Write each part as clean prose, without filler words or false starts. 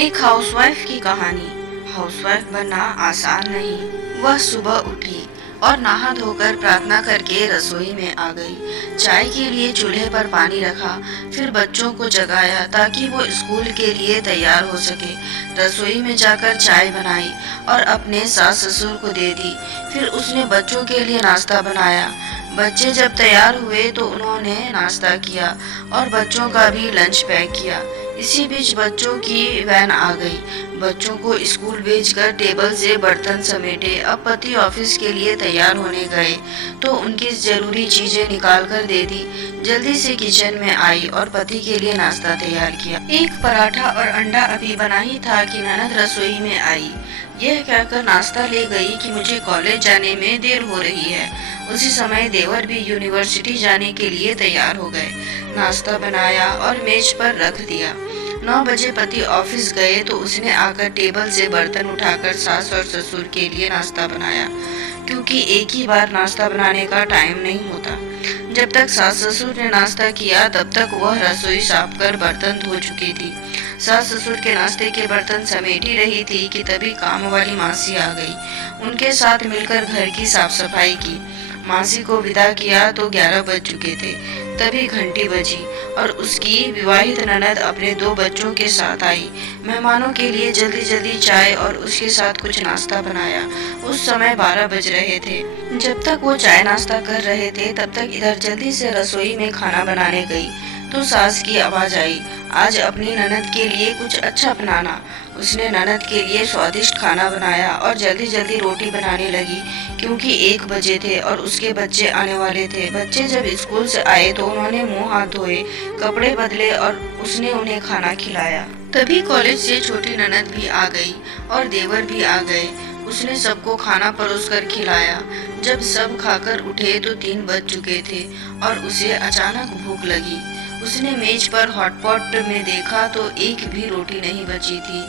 एक हाउसवाइफ की कहानी। हाउसवाइफ बनना आसान नहीं। वह सुबह उठी और नहा धोकर प्रार्थना करके रसोई में आ गई। चाय के लिए चूल्हे पर पानी रखा, फिर बच्चों को जगाया ताकि वो स्कूल के लिए तैयार हो सके। रसोई में जाकर चाय बनाई और अपने सास ससुर को दे दी। फिर उसने बच्चों के लिए नाश्ता बनाया। बच्चे जब तैयार हुए तो उन्होंने नाश्ता किया और बच्चों का भी लंच पैक किया। इसी बीच बच्चों की वैन आ गई। बच्चों को स्कूल भेजकर टेबल से बर्तन समेटे। अब पति ऑफिस के लिए तैयार होने गए तो उनकी जरूरी चीजें निकाल कर दे दी। जल्दी से किचन में आई और पति के लिए नाश्ता तैयार किया। एक पराठा और अंडा अभी बना ही था कि ननद रसोई में आई। यह कहकर नाश्ता ले गई कि मुझे कॉलेज जाने में देर हो रही है। उसी समय देवर भी यूनिवर्सिटी जाने के लिए तैयार हो गए। नाश्ता बनाया और मेज पर रख दिया। 9 बजे पति ऑफिस गए तो उसने आकर टेबल से बर्तन उठाकर सास और ससुर के लिए नाश्ता बनाया, क्योंकि एक ही बार नाश्ता बनाने का टाइम नहीं होता। जब तक सास ससुर ने नाश्ता किया तब तक वह रसोई साफ कर बर्तन धो चुकी थी। सास ससुर के नाश्ते के बर्तन समेट ही रही थी कि तभी काम वाली मासी आ गई। उनके साथ मिलकर घर की साफ सफाई की। मासी को विदा किया तो 11 बज चुके थे। तभी घंटी बजी और उसकी विवाहित ननद अपने 2 बच्चों के साथ आई। मेहमानों के लिए जल्दी जल्दी चाय और उसके साथ कुछ नाश्ता बनाया। उस समय 12 बज रहे थे। जब तक वो चाय नाश्ता कर रहे थे तब तक इधर जल्दी से रसोई में खाना बनाने गई तो सास की आवाज आई, आज अपनी ननद के लिए कुछ अच्छा बनाना। उसने ननद के लिए स्वादिष्ट खाना बनाया और जल्दी जल्दी रोटी बनाने लगी, क्योंकि 1 बजे थे और उसके बच्चे आने वाले थे। बच्चे जब स्कूल से आए तो उन्होंने मुंह हाथ धोए, कपड़े बदले और उसने उन्हें खाना खिलाया। तभी कॉलेज से छोटी ननद भी आ गई और देवर भी आ गए। उसने सबको खाना परोस कर खिलाया। जब सब खाकर उठे तो 3 बज चुके थे और उसे अचानक भूख लगी। उसने मेज पर हॉटपॉट में देखा तो एक भी रोटी नहीं बची थी।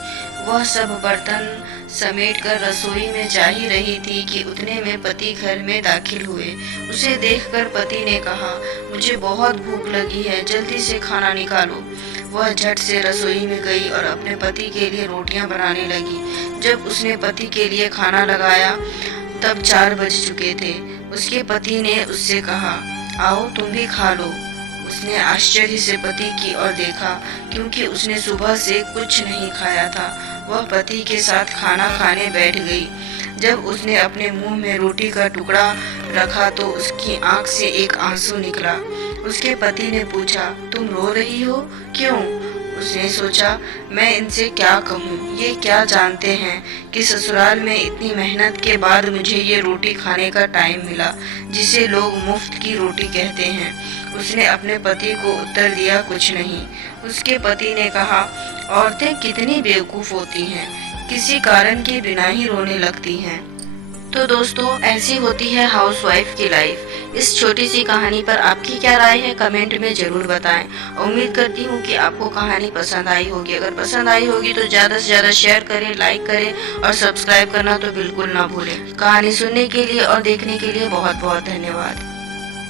वह सब बर्तन समेट कर रसोई में जा ही रही थी कि उतने में पति घर में दाखिल हुए। उसे देखकर पति ने कहा, मुझे बहुत भूख लगी है, जल्दी से खाना निकालो। वह झट से रसोई में गई और अपने पति के लिए रोटियां बनाने लगी। जब उसने पति के लिए खाना लगाया तब 4 बज चुके थे। उसके पति ने उससे कहा, आओ तुम भी खा लो। उसने आश्चर्य से पति की ओर देखा, क्योंकि उसने सुबह से कुछ नहीं खाया था। वह पति के साथ खाना खाने बैठ गई। जब उसने अपने मुंह में रोटी का टुकड़ा रखा तो उसकी आंख से एक आंसू निकला। उसके पति ने पूछा, तुम रो रही हो, क्यों? उसने सोचा, मैं इनसे क्या कहूँ, ये क्या जानते हैं कि ससुराल में इतनी मेहनत के बाद मुझे ये रोटी खाने का टाइम मिला, जिसे लोग मुफ्त की रोटी कहते हैं। उसने अपने पति को उत्तर दिया, कुछ नहीं। उसके पति ने कहा, औरतें कितनी बेवकूफ़ होती हैं, किसी कारण के बिना ही रोने लगती हैं। तो दोस्तों, ऐसी होती है हाउसवाइफ की लाइफ। इस छोटी सी कहानी पर आपकी क्या राय है, कमेंट में जरूर बताएं। उम्मीद करती हूँ कि आपको कहानी पसंद आई होगी। अगर पसंद आई होगी तो ज़्यादा से ज़्यादा शेयर करें, लाइक करें और सब्सक्राइब करना तो बिल्कुल ना भूलें। कहानी सुनने के लिए और देखने के लिए बहुत बहुत धन्यवाद।